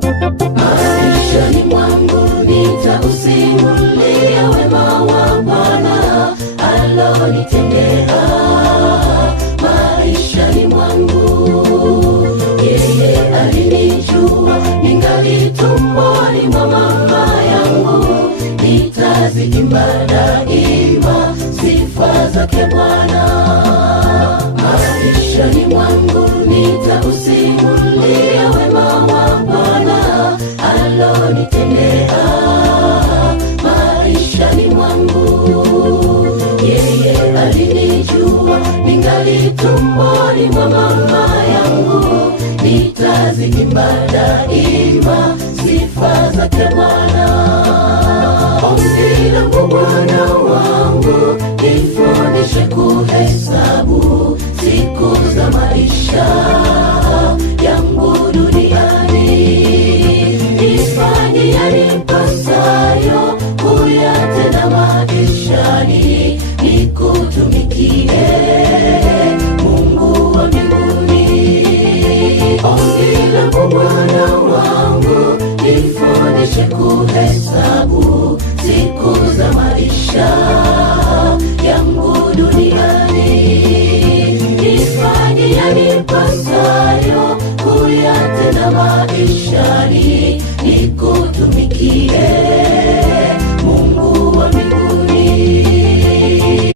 Maishani mwangu nitausimulia wema wa Bwana alonitendea. Maishani mwangu yeye alinijua ningali tumboni mwa mama yangu. Nitaziimba daima sifa zake Bwana. Maishani mwangu nitausimulia wema wa Bwana alonitendea. Maishani mwangu yeye alinijua ningali tumboni mwa mama yangu. Nitaziimba daima sifa zake Bwana. Ombi langu Bwana wangu, nifundishe kuhesabu siku za maisha,